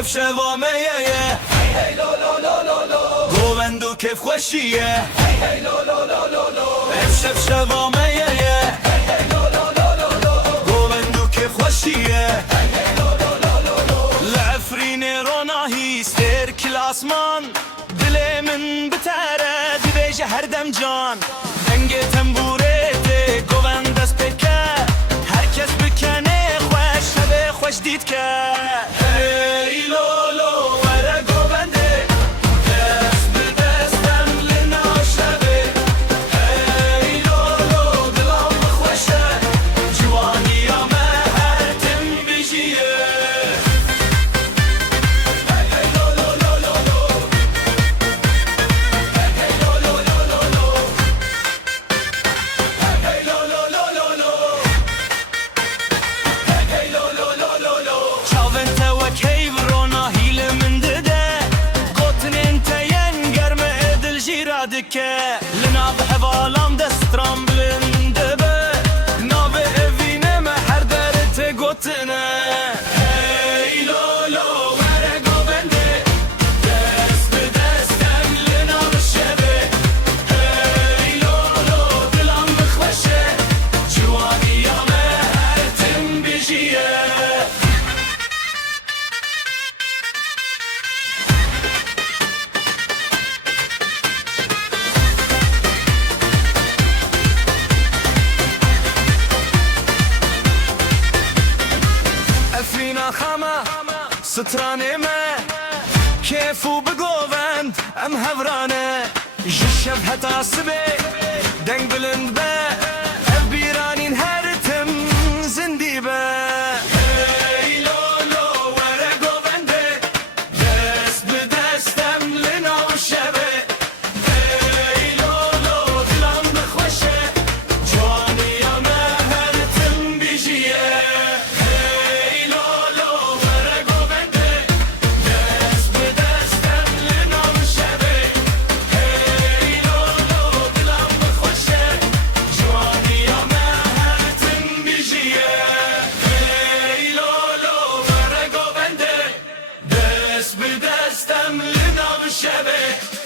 شف شوامه هی لو لو لو لو لو گووندو کف خوشیه هی لو لو لو لو لو شف شوامه هی لو لو لو لو لو گووندو کف خوشیه هی لو لو لو لو لو لعفرین روناهی ستر کلاسمان دل من بتره دیویج هر دم جان دنگ تنبوره ده گووند دست بکه هرکس بکنه خوش شبه خوش دید که هی لو لو وره گوونده دست به دستم لنا شبه هی لو لو دلم بخوشه جوانی همه هر تم بجیه هی لو لو لو لو لو هی لو لو لو لو لو هی لو لو لو لو لو هی لو لو لو لو لو چاوند توکی ورونا هیل من دده قطن انت ینگرم ادل جیرا دکه لنا به حوالام دسترام بلنده به ناب اوینه ما هر درت قطنه هی لو لو وره گوونده دست به دستم لنا بشبه هی لو لو دلم بخوشه جوانی همه هر تم بجیه افرینا خامه سترانه ما کیفو بگووند ام هورانه جشب هتا سبه دنگ بلند به اف بیرانین هر تم زندی به هی لو لو وره گوونده دست به دستم لنا شبه هی لو لو دلم بخوشه جوانی همه هر تم بجیه هی لو لو وره گوونده دست به دستم لنا شبه هی لو لو دلم بخوشه جوانی همه هر تم بجیه هی لو لو وره گوونده دست به دستم لنا شبه